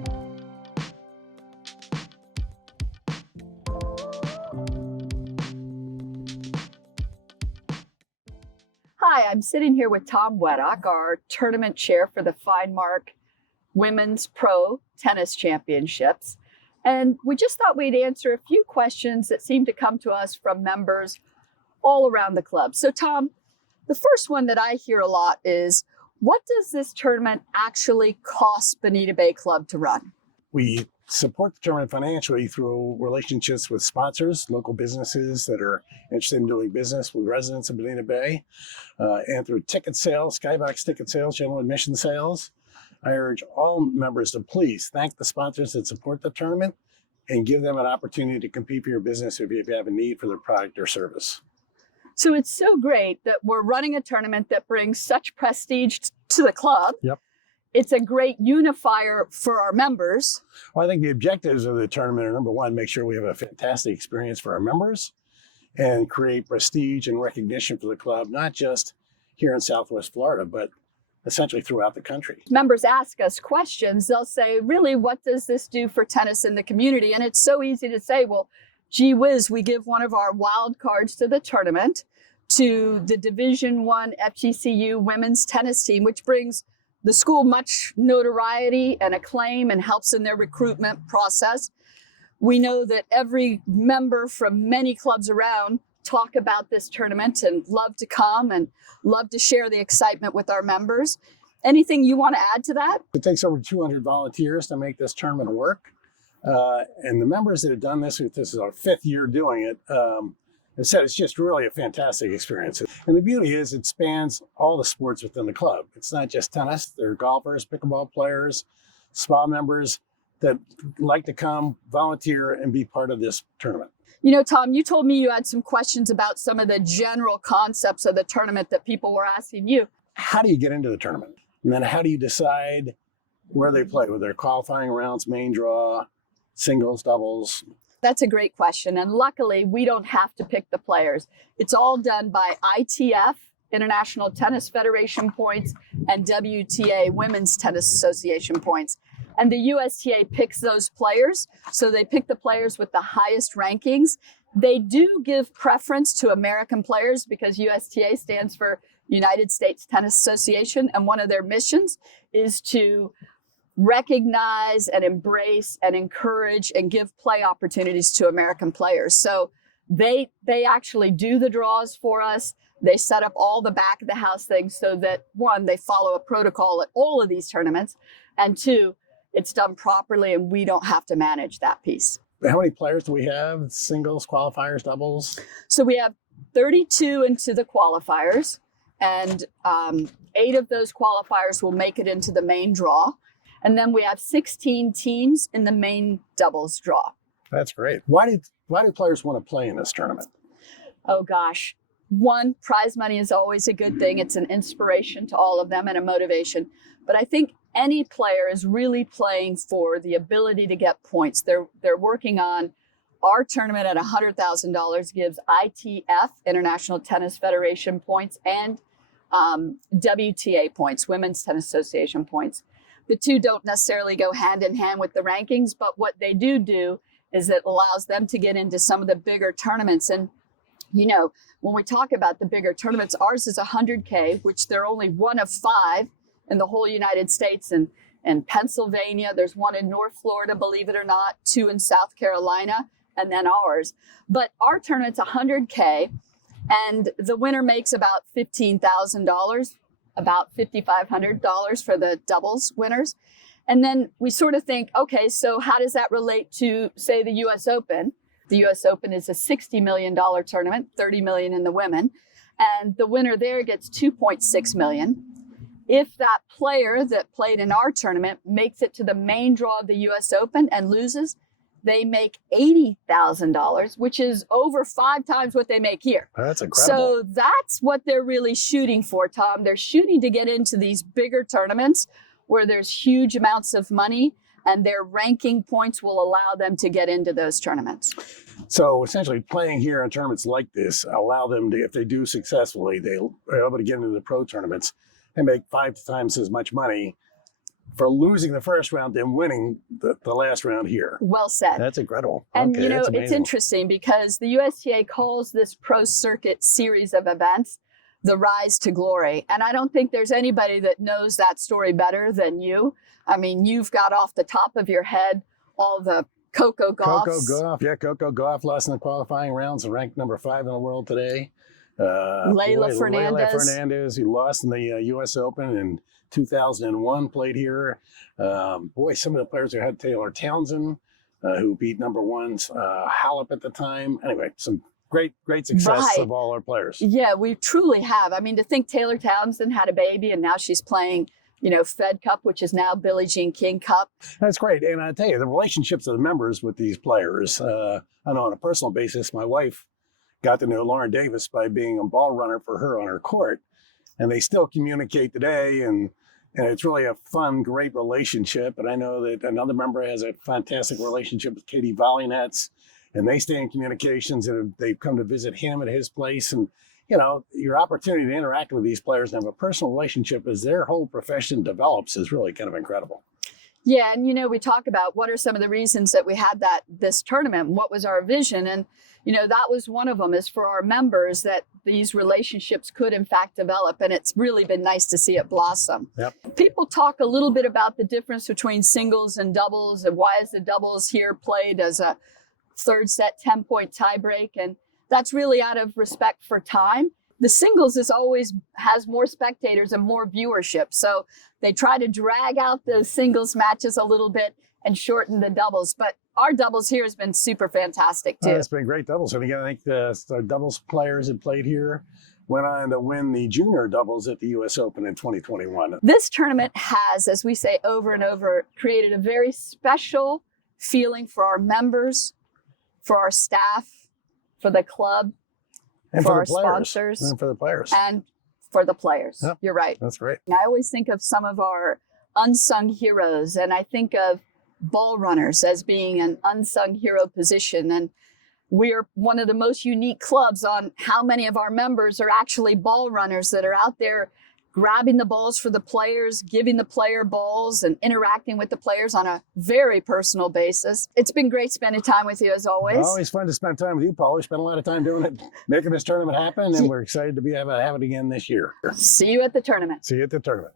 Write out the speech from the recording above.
Hi, I'm sitting here with Tom Weddock, our tournament chair for the FineMark Women's Pro Tennis Championships. And we just thought we'd answer a few questions that seem to come to us from members all around the club. So Tom, the first one that I hear a lot is, what does this tournament actually cost Bonita Bay Club to run? We support the tournament financially through relationships with sponsors, local businesses that are interested in doing business with residents of Bonita Bay, and through ticket sales, skybox ticket sales, general admission sales. I urge all members to please thank the sponsors that support the tournament and give them an opportunity to compete for your business if you have a need for their product or service. So it's so great that we're running a tournament that brings such prestige to the club. Yep. It's a great unifier for our members. Well, I think the objectives of the tournament are, number one, make sure we have a fantastic experience for our members and create prestige and recognition for the club, not just here in Southwest Florida, but essentially throughout the country. Members ask us questions. They'll say, really, what does this do for tennis in the community? And it's so easy to say, well, gee whiz, we give one of our wild cards to the tournament to the Division I FGCU women's tennis team, which brings the school much notoriety and acclaim and helps in their recruitment process. We know that every member from many clubs around talk about this tournament and love to come and love to share the excitement with our members. Anything you want to add to that? It takes over 200 volunteers to make this tournament work. And the members that have done this is our 5th year doing it, have said it's just really a fantastic experience. And the beauty is it spans all the sports within the club. It's not just tennis. There are golfers, pickleball players, spa members that like to come, volunteer, and be part of this tournament. You know, Tom, you told me you had some questions about some of the general concepts of the tournament that people were asking you. How do you get into the tournament? And then how do you decide where they play, whether they're qualifying rounds, main draw, singles, doubles? That's a great question. And luckily, we don't have to pick the players. It's all done by ITF, International Tennis Federation points, and WTA, Women's Tennis Association points. And the USTA picks those players. So they pick the players with the highest rankings. They do give preference to American players because USTA stands for United States Tennis Association. And one of their missions is to recognize and embrace and encourage and give play opportunities to American players. So they actually do the draws for us. They set up all the back of the house things so that, one, they follow a protocol at all of these tournaments, and two, it's done properly and we don't have to manage that piece. How many players do we have? Singles, qualifiers, doubles? So we have 32 into the qualifiers, and 8 of those qualifiers will make it into the main draw. And then we have 16 teams in the main doubles draw. That's great. Why do players want to play in this tournament? Oh gosh. One, prize money is always a good thing. It's an inspiration to all of them and a motivation. But I think any player is really playing for the ability to get points. They're working on our tournament at $100,000 gives ITF, International Tennis Federation points, and WTA points, Women's Tennis Association points. The two don't necessarily go hand in hand with the rankings, but what they do is it allows them to get into some of the bigger tournaments. And, you know, when we talk about the bigger tournaments, ours is 100K, which they're only one of 5 in the whole United States. And in Pennsylvania, there's one in North Florida, believe it or not, 2 in South Carolina, and then ours. But our tournament's 100K, and the winner makes about $15,000. About $5,500 for the doubles winners. And then we sort of think, okay, so how does that relate to, say, the US Open? The US Open is a $60 million tournament, $30 million in the women. And the winner there gets $2.6 million. If that player that played in our tournament makes it to the main draw of the US Open and loses, they make $80,000, which is over 5 times what they make here. That's incredible. So that's what they're really shooting for, Tom. They're shooting to get into these bigger tournaments where there's huge amounts of money, and their ranking points will allow them to get into those tournaments. So essentially playing here in tournaments like this allow them to, if they do successfully, they're able to get into the pro tournaments and make 5 times as much money for losing the first round and winning the last round here. Well said. That's incredible. And okay, you know, that's it's amazing. interesting because the USTA calls this pro circuit series of events the rise to glory. And I don't think there's anybody that knows that story better than you. I mean, you've got off the top of your head all the Coco Gauffs. Coco Gauff, yeah, Coco Gauff lost in the qualifying rounds and ranked number 5 in the world today. Layla Fernandez, who lost in the U.S. Open in 2001, played here. Some of the players who had Taylor Townsend, who beat number 1 Halep at the time. Anyway, some great success of all our players. Yeah, we truly have. I mean, to think Taylor Townsend had a baby and now she's playing, you know, Fed Cup, which is now Billie Jean King Cup. That's great. And I tell you, the relationships of the members with these players, I know on a personal basis, my wife got to know Lauren Davis by being a ball runner for her on her court. And they still communicate today. And it's really a fun, great relationship. And I know that another member has a fantastic relationship with Katie Vollinets, and they stay in communications, and they've come to visit him at his place. And, you know, your opportunity to interact with these players and have a personal relationship as their whole profession develops is really kind of incredible. Yeah, and, you know, we talk about what are some of the reasons that we had this tournament, what was our vision. And, you know, that was one of them, is for our members that these relationships could, in fact, develop. And it's really been nice to see it blossom. Yep. People talk a little bit about the difference between singles and doubles, and why is the doubles here played as a third set 10-point tiebreak. And that's really out of respect for time. The singles has more spectators and more viewership. So they try to drag out the singles matches a little bit and shorten the doubles. But our doubles here has been super fantastic too. It's been great doubles. And again, I think the doubles players that played here went on to win the junior doubles at the U.S. Open in 2021. This tournament has, as we say over and over, created a very special feeling for our members, for our staff, for the club, and for our sponsors, and for the players. And for the players. Yep. You're right. That's great. I always think of some of our unsung heroes, and I think of ball runners as being an unsung hero position. And we're one of the most unique clubs on how many of our members are actually ball runners that are out there grabbing the balls for the players, giving the player balls, and interacting with the players on a very personal basis. It's been great spending time with you as always. Always fun to spend time with you, Paula. We spent a lot of time doing it, making this tournament happen, and we're excited to have it again this year. See you at the tournament. See you at the tournament.